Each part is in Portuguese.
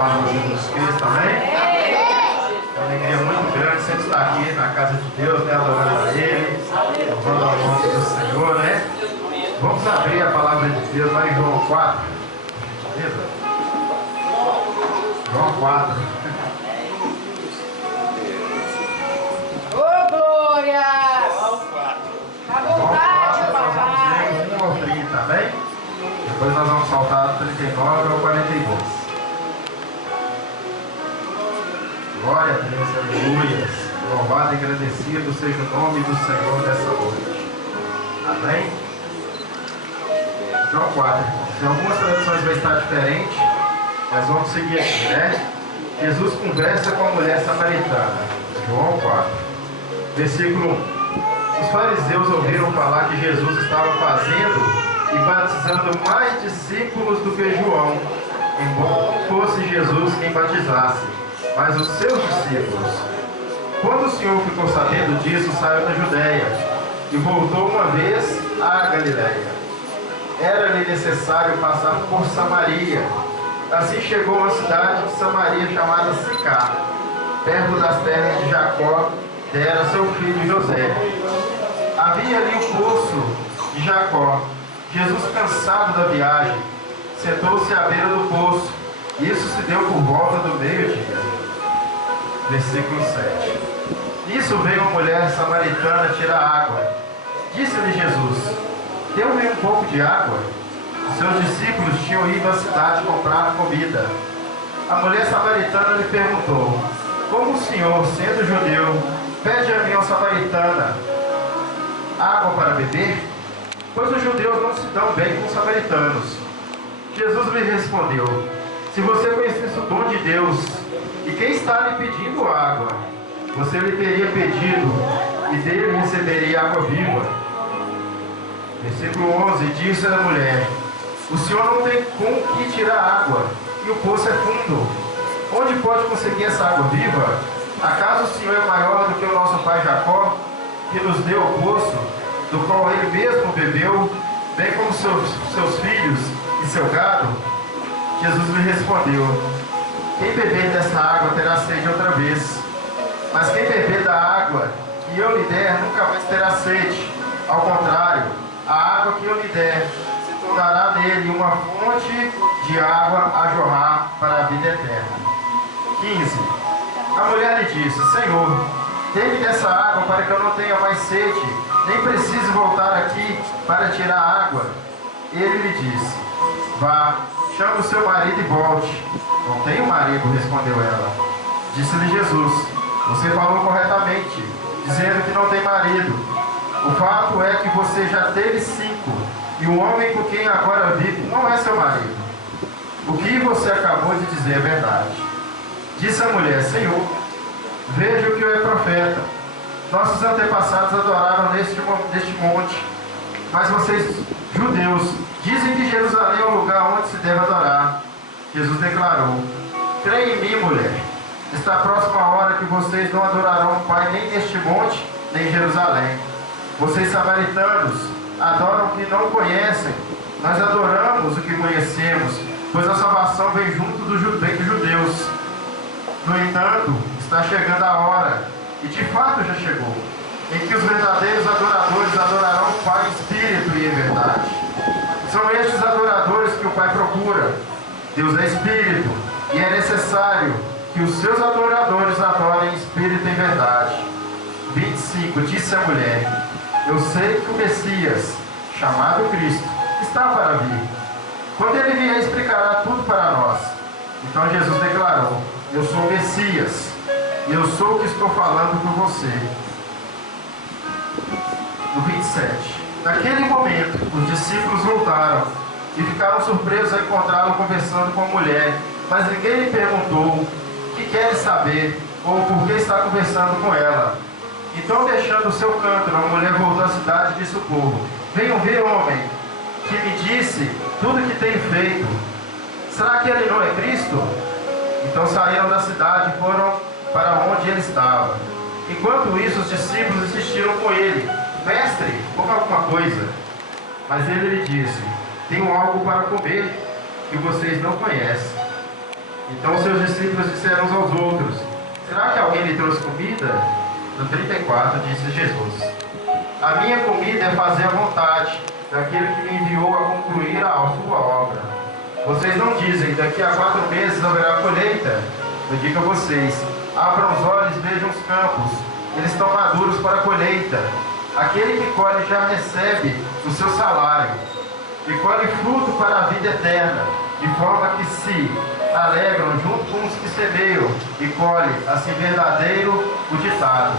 amado Jesus Cristo, amém? É uma alegria muito grande sempre estar aqui na casa de Deus, né? Adorando a Ele, louvando o nome do Senhor, né? Vamos abrir a palavra de Deus lá em João 4. Beleza? João 4. Ô, glória! À vontade, Nós vamos papai! ler 1 ao 30, amém? Depois nós vamos saltar do 39 ao 42. Glória a Deus, aleluias. Louvado e agradecido seja o nome do Senhor nessa noite. Amém? João 4. Em algumas traduções vai estar diferente, mas vamos seguir aqui, né? Jesus conversa com a mulher samaritana. João 4. Versículo 1. Os fariseus ouviram falar que Jesus estava fazendo e batizando mais discípulos do que João, embora fosse Jesus quem batizasse, mas os seus discípulos. Quando o Senhor ficou sabendo disso, saiu da Judéia e voltou uma vez à Galiléia. Era-lhe necessário passar por Samaria. Assim chegou a uma cidade de Samaria chamada Sicar, perto das terras de Jacó, dera seu filho José. Havia ali o poço de Jacó. Jesus, cansado da viagem, sentou-se à beira do poço. Isso se deu por volta do meio-dia. Versículo 7. Nisso veio uma mulher samaritana tirar água. Disse-lhe Jesus: deu-me um pouco de água. Os seus discípulos tinham ido à cidade comprar comida. A mulher samaritana lhe perguntou: como o Senhor, sendo judeu, pede a mim, uma samaritana, água para beber? Pois os judeus não se dão bem com os samaritanos. Jesus lhe respondeu: se você conhecesse o dom de Deus e quem está lhe pedindo água, você lhe teria pedido e dele receberia água viva. Versículo 11. Disse a mulher: o Senhor não tem com que tirar água e o poço é fundo. Onde pode conseguir essa água viva? Acaso o Senhor é maior do que o nosso pai Jacó, que nos deu o poço, do qual ele mesmo bebeu, bem como seus filhos e seu gado? Jesus lhe respondeu: quem beber dessa água terá sede outra vez, mas quem beber da água que eu lhe der nunca mais terá sede. Ao contrário, a água que eu lhe der se tornará nele uma fonte de água a jorrar para a vida eterna. 15. A mulher lhe disse: Senhor, dê-me dessa água para que eu não tenha mais sede, nem precise voltar aqui para tirar água. Ele lhe disse: vá, chame o seu marido e volte. Não tenho marido, respondeu ela. Disse-lhe Jesus: você falou corretamente, dizendo que não tem marido. O fato é que você já teve 5, e o homem com quem agora vive não é seu marido. O que você acabou de dizer é verdade. Disse a mulher: Senhor, vejo que é profeta. Nossos antepassados adoraram neste monte, mas vocês, judeus, dizem que Jerusalém é o lugar onde se deve adorar. Jesus declarou: creia em mim, mulher. Está próxima a hora que vocês não adorarão o Pai nem neste monte, nem em Jerusalém. Vocês, samaritanos, adoram o que não conhecem. Nós adoramos o que conhecemos, pois a salvação vem junto dos judeus. No entanto, está chegando a hora, e de fato já chegou, em que os verdadeiros adoradores adorarão o Pai em espírito e em verdade. São estes adoradores que o Pai procura. Deus é espírito, e é necessário que os seus adoradores adorem em espírito e em verdade. 25. Disse a mulher: eu sei que o Messias, chamado Cristo, está para vir. Quando ele vier, explicará tudo para nós. Então Jesus declarou: eu sou o Messias, e eu sou o que estou falando por você. No 27. Naquele momento, os discípulos voltaram e ficaram surpresos ao encontrá-lo conversando com a mulher, mas ninguém lhe perguntou o que quer saber ou por que está conversando com ela. Então, deixando o seu cântaro, a mulher voltou à cidade e disse ao povo: venham ver o homem que me disse tudo o que tem feito. Será que ele não é Cristo? Então saíram da cidade e foram para onde ele estava. Enquanto isso, os discípulos insistiram com ele: mestre, coma alguma coisa. Mas ele lhe disse: tenho algo para comer que vocês não conhecem. Então os seus discípulos disseram uns aos outros: será que alguém lhe trouxe comida? No 34 disse Jesus: a minha comida é fazer a vontade daquele que me enviou a concluir a sua obra. Vocês não dizem: daqui a 4 meses haverá colheita? Eu digo a vocês: abram os olhos e vejam os campos, eles estão maduros para a colheita. Aquele que colhe já recebe o seu salário e colhe fruto para a vida eterna, de forma que se alegram junto com os que semeiam e colhem, assim verdadeiro o ditado: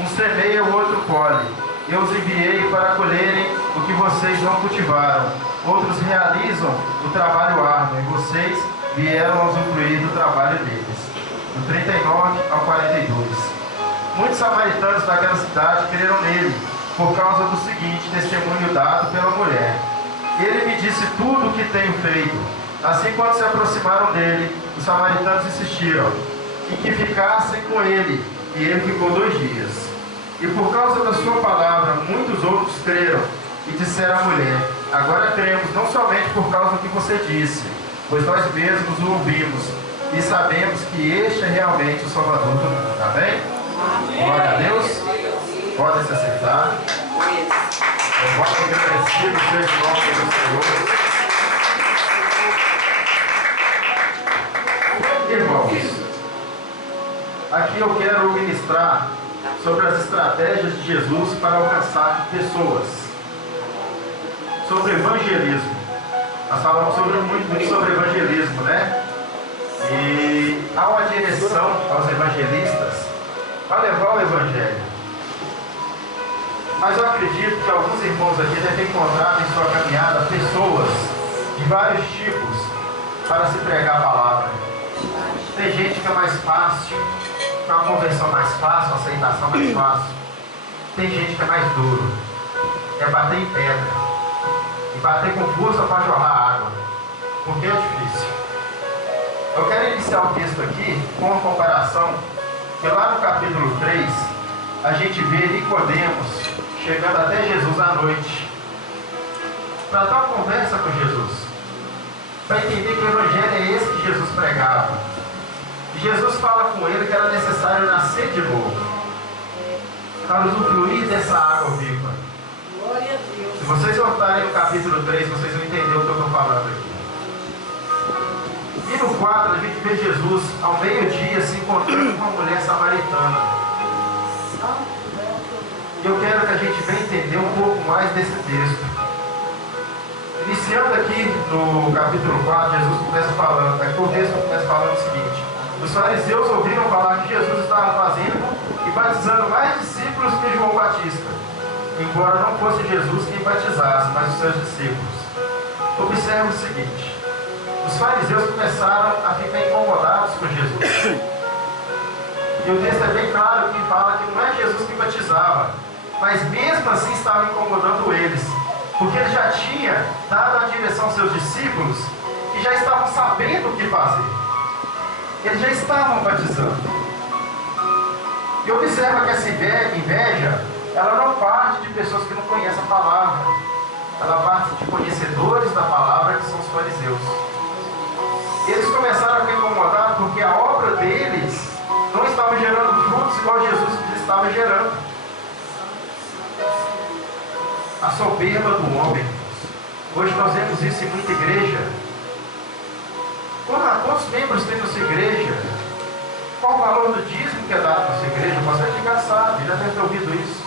um semeia, o outro colhe. Eu os enviei para colherem o que vocês não cultivaram. Outros realizam o trabalho árduo e vocês vieram a usufruir do trabalho deles. Do 39 ao 42. Muitos samaritanos daquela cidade creram nele, por causa do seguinte testemunho dado pela mulher: ele me disse tudo o que tenho feito. Assim, quando se aproximaram dele, os samaritanos insistiram em que ficassem com ele, e ele ficou 2 dias. E por causa da sua palavra, muitos outros creram e disseram à mulher: agora cremos não somente por causa do que você disse, pois nós mesmos o ouvimos e sabemos que este é realmente o Salvador do mundo. Amém? Glória a Deus. Podem se aceitar. Eu vou agradecido seja o nome do Senhor. Irmãos, aqui eu quero ministrar sobre as estratégias de Jesus para alcançar pessoas, sobre evangelismo. Nós falamos muito sobre evangelismo, né? E há uma direção aos evangelistas para levar o evangelho. Mas eu acredito que alguns irmãos aqui devem encontrar em sua caminhada pessoas de vários tipos para se pregar a palavra. Tem gente que é mais fácil, tem uma conversão mais fácil, uma aceitação mais fácil. Tem gente que é mais duro, é bater em pedra e bater com força para jorrar água, porque é difícil. Eu quero iniciar o texto aqui com uma comparação, que lá no capítulo 3 a gente vê Nicodemos chegando até Jesus à noite para dar uma conversa com Jesus, para entender que o evangelho é esse que Jesus pregava. Jesus fala com ele que era necessário nascer de novo para usufruir dessa água viva. Glória a Deus. Se vocês voltarem no capítulo 3, vocês vão entender o que eu estou falando aqui. E no 4 a gente vê Jesus ao meio-dia se encontrando com uma mulher samaritana. E eu quero que a gente venha entender um pouco mais desse texto. Iniciando aqui no capítulo 4, Jesus começa falando, o texto começa falando o seguinte: os fariseus ouviram falar que Jesus estava fazendo e batizando mais discípulos que João Batista, embora não fosse Jesus quem batizasse, mas os seus discípulos. Observe o seguinte: os fariseus começaram a ficar incomodados com Jesus. E o texto é bem claro que fala que não é Jesus que batizava, mas mesmo assim estava incomodando eles, porque ele já tinha dado a direção aos seus discípulos e já estavam sabendo o que fazer. Eles já estavam batizando. E observa que essa inveja, ela não parte de pessoas que não conhecem a palavra. Ela parte de conhecedores da palavra, que são os fariseus. Eles começaram a ficar incomodados porque a obra deles não estava gerando frutos igual Jesus estava gerando. A soberba do homem. Hoje nós vemos isso em muita igreja. Quantos membros tem na sua igreja? Qual o valor do dízimo que é dado na sua igreja? Você já sabe, já deve ter ouvido isso.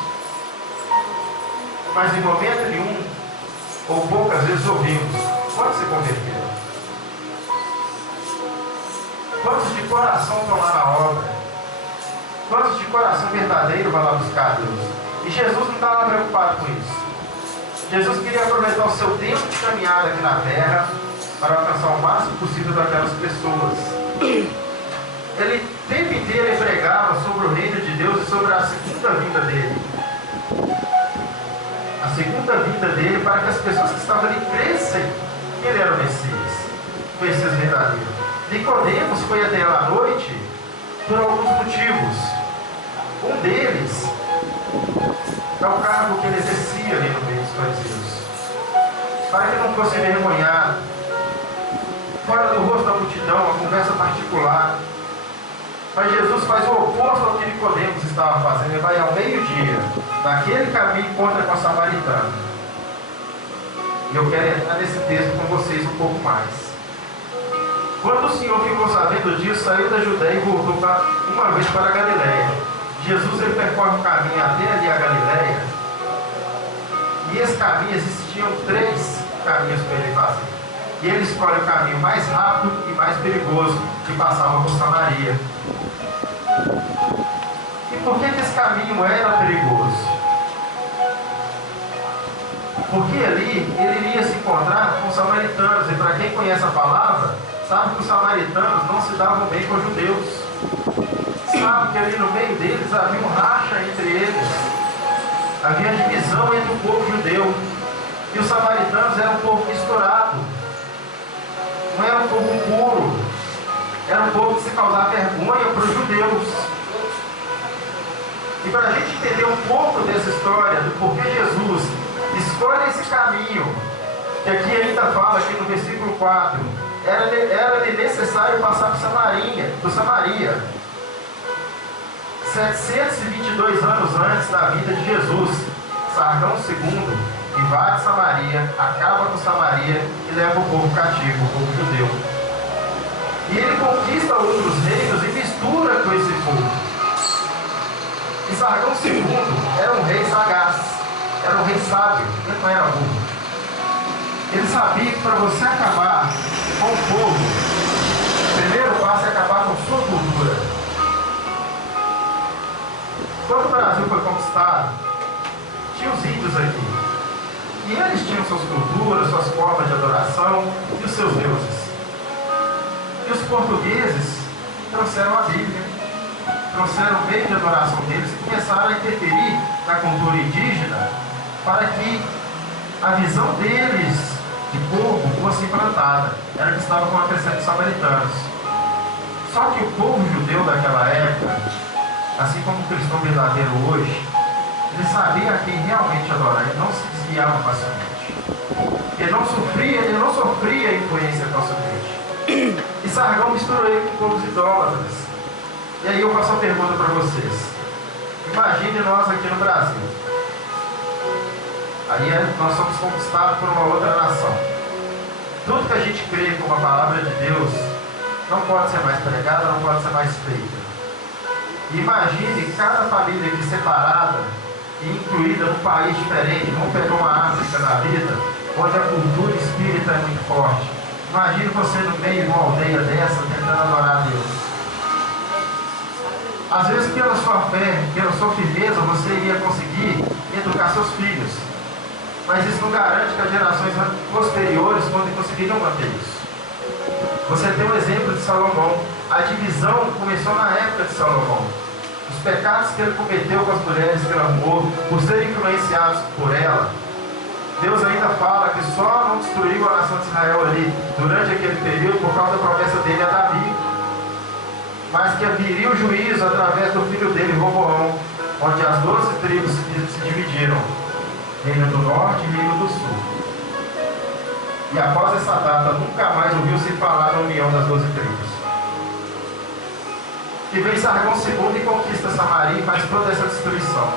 Mas em momento nenhum, ou poucas vezes ouvimos: quantos se converteram? Quantos de coração estão lá na obra? Quantos de coração verdadeiro vão lá buscar Deus? E Jesus não estava preocupado com isso. Jesus queria aproveitar o seu tempo de caminhada aqui na terra para alcançar o máximo possível daquelas pessoas. Ele o tempo inteiro ele pregava sobre o reino de Deus e sobre a segunda vinda dele. A segunda vinda dele para que as pessoas que estavam ali crescem que ele era o Messias, o Messias verdadeiro. Nicodemos foi até lá à noite por alguns motivos. Um deles é o cargo que ele exercia ali no meio dos fariseus, para que não fosse envergonhado. fora do rosto da multidão, uma conversa particular. Mas Jesus faz o oposto ao que Nicodemos estava fazendo. Ele vai ao meio-dia, naquele caminho, encontra com a samaritana. E eu quero entrar nesse texto com vocês um pouco mais. Quando o Senhor ficou sabendo disso, saiu da Judéia e voltou uma vez para a Galiléia. Jesus ele percorre o caminho até ali a Galiléia. E esse caminho, existiam 3 caminhos para ele fazer. E ele escolhe o caminho mais rápido e mais perigoso, que passava por Samaria. E por que esse caminho era perigoso? Porque ali ele iria se encontrar com os samaritanos. E para quem conhece a palavra, sabe que os samaritanos não se davam bem com os judeus. Sabe que ali no meio deles havia um racha entre eles. Havia divisão entre o povo judeu. E os samaritanos eram um povo misturado. Não era um povo puro. Era um povo que se causava vergonha para os judeus. E para a gente entender um pouco dessa história, do porquê Jesus escolhe esse caminho, que aqui ainda fala, aqui no versículo 4, era necessário passar por Samaria. 722 anos antes da vida de Jesus, Sargão II invade Samaria, acaba com Samaria e leva o povo cativo, o povo judeu. E ele conquista outros reinos e mistura com esse povo. E Sargão II era um rei sagaz, era um rei sábio, ele não era burro. Ele sabia que para você acabar com o povo, o primeiro passo é acabar com sua cultura. Quando o Brasil foi conquistado, tinha os índios aqui. E eles tinham suas culturas, suas formas de adoração e os seus deuses. E os portugueses trouxeram a Bíblia, trouxeram o meio de adoração deles e começaram a interferir na cultura indígena para que a visão deles de povo fosse implantada. Era o que estava acontecendo com os samaritanos. Só que o povo judeu daquela época, assim como o cristão verdadeiro hoje, ele sabia a quem realmente adorar, ele não se desviava facilmente. Ele não sofria influência facilmente. E Sargão misturou ele com povos idólatras. E aí eu faço uma pergunta para vocês. Imagine nós aqui no Brasil. Aí nós somos conquistados por uma outra nação. Tudo que a gente crê como a palavra de Deus não pode ser mais pregada, não pode ser mais feita. Imagine cada família aqui separada e incluída num país diferente. Vamos pegar uma África da vida, onde a cultura espírita é muito forte. Imagine você no meio de uma aldeia dessa, tentando adorar a Deus. Às vezes, pela sua fé, pela sua firmeza, você iria conseguir educar seus filhos. Mas isso não garante que as gerações posteriores conseguiriam manter isso. Você tem um exemplo de Salomão. A divisão começou na época de Salomão. Os pecados que ele cometeu com as mulheres que ele amou, por serem influenciados por ela, Deus ainda fala que só não destruiu a nação de Israel ali durante aquele período por causa da promessa dele a Davi, mas que viria o juízo através do filho dele, Roboão, onde as 12 tribos se dividiram, reino do norte e reino do sul. E após essa data nunca mais ouviu-se falar da união das 12 tribos. E vem Sargão II e conquista Samaria e faz toda essa destruição.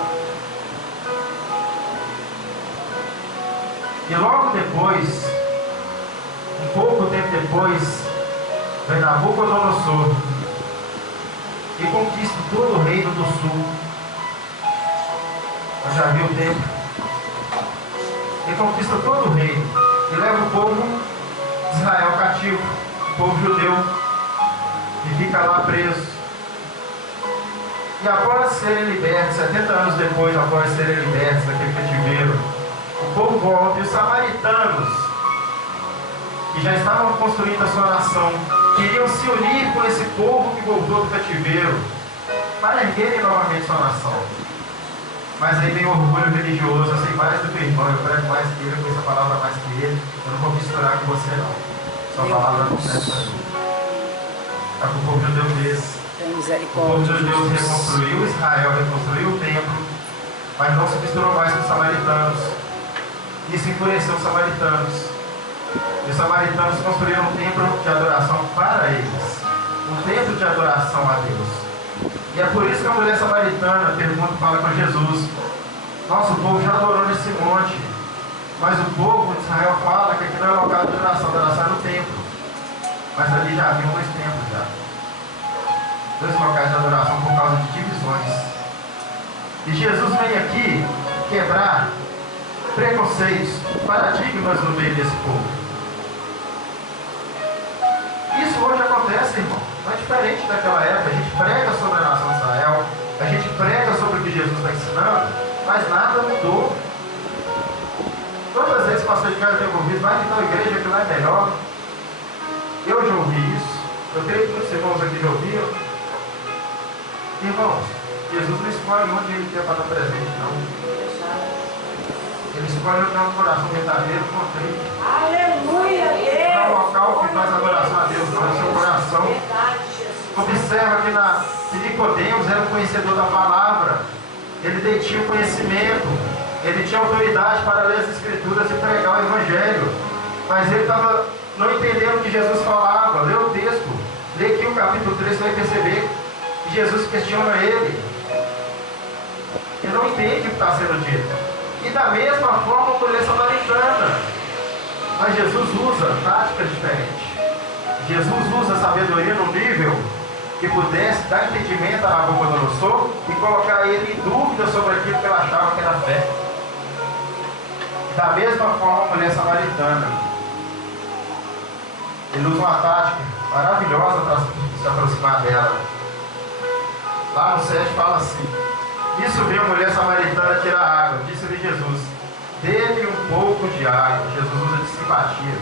E logo depois, um pouco tempo depois, vem Nabucodonosor e conquista todo o reino do sul. Eu já vi o tempo. E conquista todo o reino. E leva o povo de Israel cativo, o povo judeu, e fica lá preso. E após serem libertos, 70 anos depois, após serem libertos daquele cativeiro, o povo volta e os samaritanos, que já estavam construindo a sua nação, queriam se unir com esse povo que voltou do cativeiro para erguerem novamente sua nação. Mas aí vem o orgulho religioso. Eu sei mais do que o irmão, eu prego mais que ele, eu conheço a palavra mais que ele, eu não vou misturar com você não. Sua palavra não serve para mim. É o que o povo judeu fez. O povo judeu reconstruiu Israel, reconstruiu o templo, mas não se misturou mais com os samaritanos. Isso enfureceu os samaritanos. Os samaritanos construíram um templo de adoração para eles, um templo de adoração a Deus. E é por isso que a mulher samaritana fala com Jesus: nosso povo já adorou nesse monte, mas o povo de Israel fala que aqui não é local de adoração, adoração é no templo. Mas ali já havia 2 templos já. 2 locais de adoração por causa de divisões. E Jesus vem aqui quebrar preconceitos, paradigmas no meio desse povo. Isso hoje acontece, irmão. Não é diferente daquela época. A gente prega sobre a nação de Israel, a gente prega sobre o que Jesus está ensinando, mas nada mudou. Todas as vezes que pastor de casa tem ouvido, vai então a igreja que lá é melhor. Eu já ouvi isso. Eu creio que muitos irmãos aqui já ouviram. Irmãos, Jesus não escolhe onde ele quer para estar presente, não. Ele escolhe um coração verdadeiro, contrito. Aleluia, Deus! Não é o local que faz adoração a Deus, não é o seu coração. Verdade, Jesus. Observa que Nicodemos era um conhecedor da palavra. Ele detinha o conhecimento. Ele tinha autoridade para ler as Escrituras e pregar o Evangelho. Mas ele estava não entendendo o que Jesus falava. Lê o texto. Lê aqui o capítulo 3, você vai perceber que Jesus questiona ele. Ele não entende o que está sendo dito. E da mesma forma a mulher samaritana. Mas Jesus usa táticas diferentes. Jesus usa a sabedoria num nível que pudesse dar entendimento à Nabucodonosor e colocar ele em dúvida sobre aquilo que ela achava que era fé. Da mesma forma a mulher samaritana. Ele usa uma tática maravilhosa para se aproximar dela. Lá no 7 fala assim: nisso veio a mulher samaritana tirar água. Disse-lhe Jesus: dê-me um pouco de água. Jesus usa de simpatia.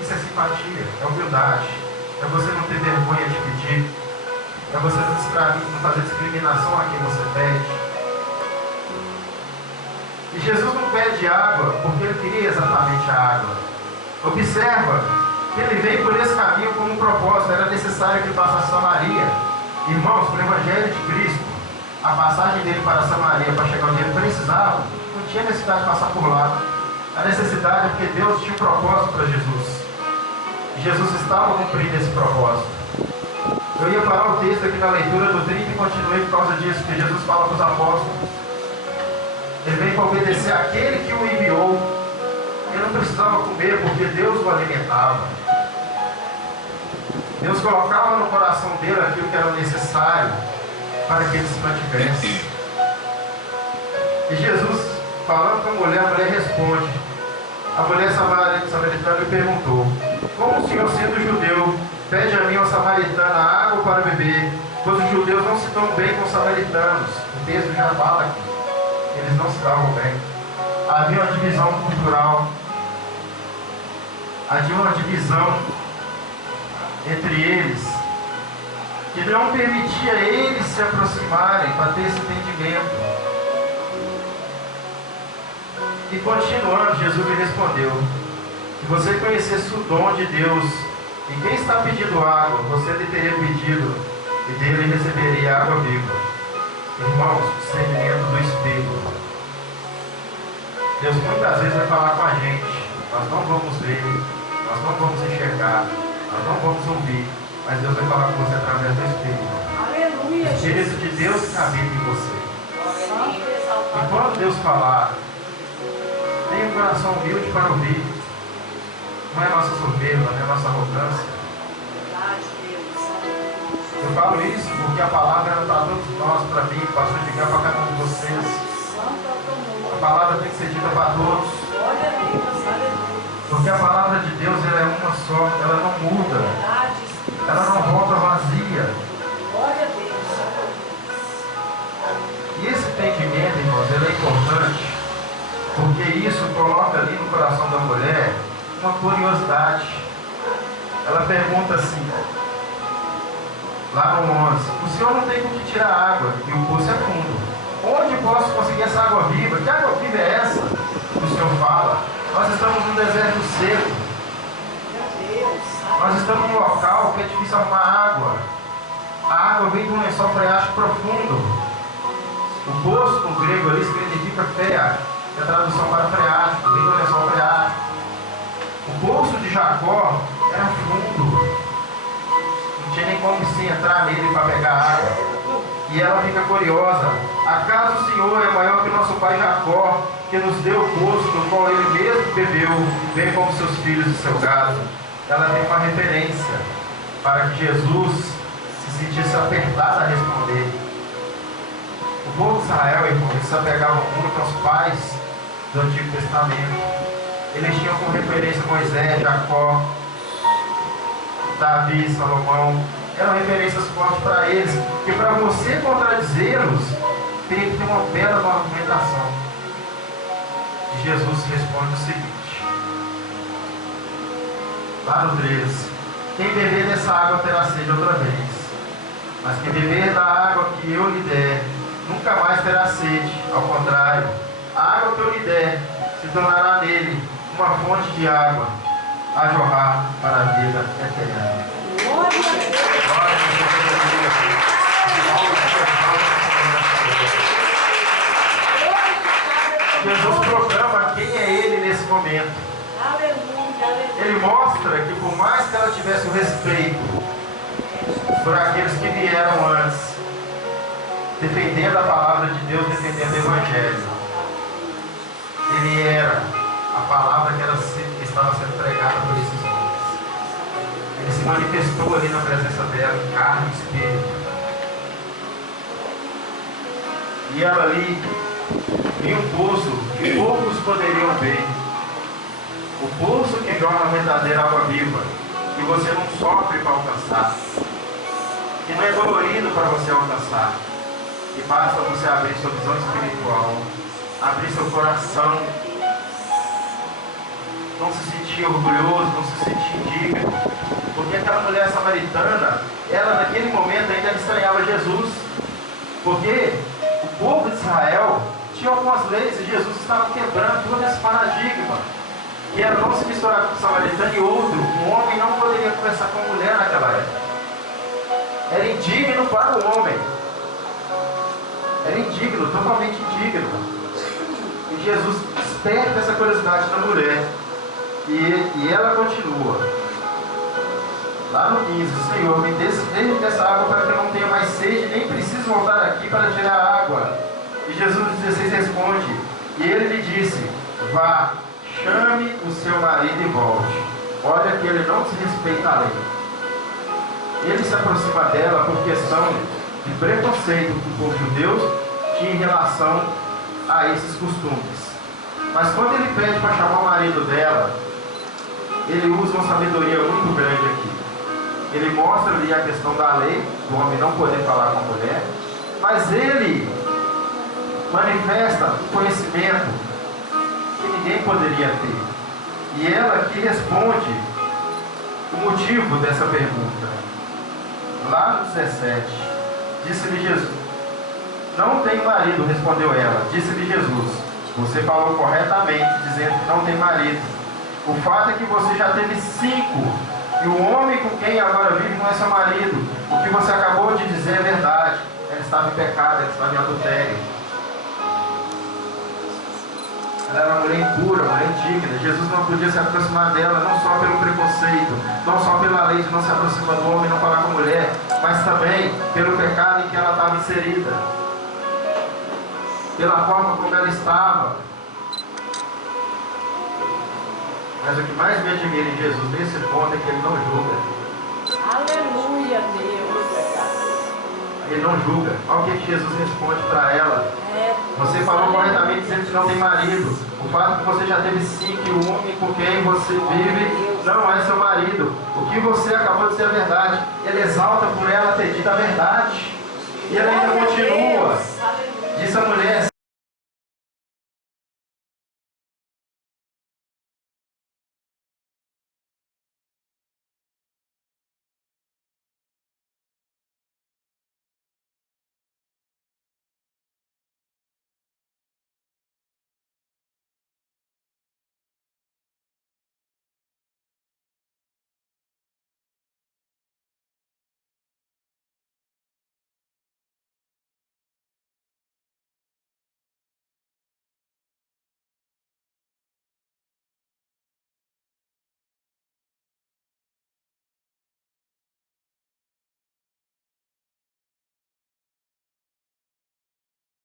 Isso é simpatia, é humildade. É você não ter vergonha de pedir. É você não fazer discriminação a quem você pede. E Jesus não pede água porque ele queria exatamente a água. Observa que ele veio por esse caminho com um propósito. Era necessário que ele passasse Samaria. Irmãos, para o Evangelho de Cristo, a passagem dele para Samaria para chegar onde ele precisava, não tinha necessidade de passar por lá. A necessidade é porque Deus tinha um propósito para Jesus. E Jesus estava cumprindo esse propósito. Eu ia parar o texto aqui na leitura do 30 e continuei por causa disso, que Jesus fala para os apóstolos. Ele veio para obedecer àquele que o enviou. Ele não precisava comer porque Deus o alimentava. Deus colocava no coração dele aquilo que era necessário para que ele se mantivesse. E Jesus, falando com a mulher responde. A mulher samaritana lhe perguntou: como o senhor, sendo judeu, pede a mim, uma samaritana, água para beber, pois os judeus não se dão bem com os samaritanos? O texto já fala aqui. Eles não se davam bem. Havia uma divisão cultural. Havia uma divisão entre eles que não permitia eles se aproximarem para ter esse entendimento. E continuando, Jesus lhe respondeu: se você conhecesse o dom de Deus, e quem está pedindo água, você lhe teria pedido, e dele receberia água viva. Irmãos, discernimento do Espírito. Deus muitas vezes vai falar com a gente. Nós não vamos ver, nós não vamos enxergar, nós não vamos ouvir, mas Deus vai falar com você através do Espírito. Aleluia. O Espírito de Deus que habita em você. E quando Deus falar, tenha um coração humilde para ouvir. Não é nossa soberba, não é nossa arrogância. Eu falo isso porque a palavra era para todos nós, para mim, para chegar para cada um de vocês. A palavra tem que ser dita para todos. Porque a palavra de Deus ela é uma só, ela não muda. Ela não volta vazia. E esse entendimento, irmãos, ele é importante, porque isso coloca ali no coração da mulher uma curiosidade. Ela pergunta assim, lá no 11: o senhor não tem com que tirar água, e o poço é fundo. Onde posso conseguir essa água viva? Que água viva é essa que o senhor fala? Nós estamos num deserto seco. Nós estamos num local que é difícil arrumar água. A água vem de um lençol freático profundo. O poço no grego ali significa fé, que é a tradução para freático, vem do lençol freático. O poço de Jacó era fundo. Não tinha nem como se entrar nele para pegar água. E ela fica curiosa. Acaso o Senhor é maior que nosso pai Jacó, que nos deu o poço do qual ele mesmo bebeu, bem como seus filhos e seu gado? Ela tem uma referência para que Jesus se sentisse apertado a responder. O povo de Israel, irmão, eles se apegavam muito aos pais do Antigo Testamento. Eles tinham como referência Moisés, Jacó, Davi, Salomão. Eram referências fortes para eles. E para você contradizê-los, teria que ter uma bela argumentação. E Jesus responde o seguinte, lá no 13: quem beber dessa água terá sede outra vez, mas quem beber da água que eu lhe der, nunca mais terá sede. Ao contrário, a água que eu lhe der se tornará nele uma fonte de água a jorrar para a vida eterna. Glória a Deus. Jesus proclama quem é ele nesse momento. Aleluia, aleluia. Ele mostra que por mais que ela tivesse o respeito por aqueles que vieram antes, defendendo a palavra de Deus, defendendo o Evangelho, ele era a palavra que estava sendo pregada por esses homens. Ele se manifestou ali na presença dela, em carne e espírito. E ela ali viu um poço que poucos poderiam ver. O poço que jorra a verdadeira água viva, que você não sofre para alcançar, que não é dolorido para você alcançar, que basta você abrir sua visão espiritual, abrir seu coração, não se sentir orgulhoso, não se sentir indigno, porque aquela mulher samaritana, ela naquele momento ainda estranhava Jesus, porque o povo de Israel tinha algumas leis e Jesus estava quebrando todo esse paradigma, que era não se misturar com o samaritano e outro. Um homem não poderia conversar com a mulher naquela época. Era indigno para o homem. Era indigno, totalmente indigno. E Jesus desperta essa curiosidade na mulher. E ela continua. Lá no 15, Senhor, me dê dessa água para que eu não tenha mais sede, nem preciso voltar aqui para tirar a água. E Jesus no 16 responde, e ele lhe disse, vá, chame o seu marido e volte. Olha que ele não desrespeita a lei. Ele se aproxima dela por questão de preconceito que o povo judeu tinha em relação a esses costumes. Mas quando ele pede para chamar o marido dela, ele usa uma sabedoria muito grande aqui. Ele mostra ali a questão da lei, do homem não poder falar com a mulher, mas ele manifesta um conhecimento que ninguém poderia ter. E ela aqui responde o motivo dessa pergunta. Lá no 17, disse-lhe Jesus, não tem marido, respondeu ela. Disse-lhe Jesus, você falou corretamente, dizendo que não tem marido. O fato é que você já teve 5, e o homem com quem agora vive não é seu marido. O que você acabou de dizer é verdade. Ela estava em pecado, ela estava em adultério. Ela era uma mulher impura, uma mulher indigna. Jesus não podia se aproximar dela, não só pelo preconceito, não só pela lei de não se aproximar do homem e não falar com a mulher, mas também pelo pecado em que ela estava inserida, pela forma como ela estava. Mas o que mais me admira em Jesus nesse ponto é que ele não julga. Aleluia, Deus. Ele não julga. Olha o que Jesus responde para ela. Você falou corretamente dizendo que não tem marido. O fato é que você já teve 5 e o homem com quem você vive não é seu marido. O que você acabou de dizer é verdade. Ele exalta por ela ter dito a verdade. E ela ainda continua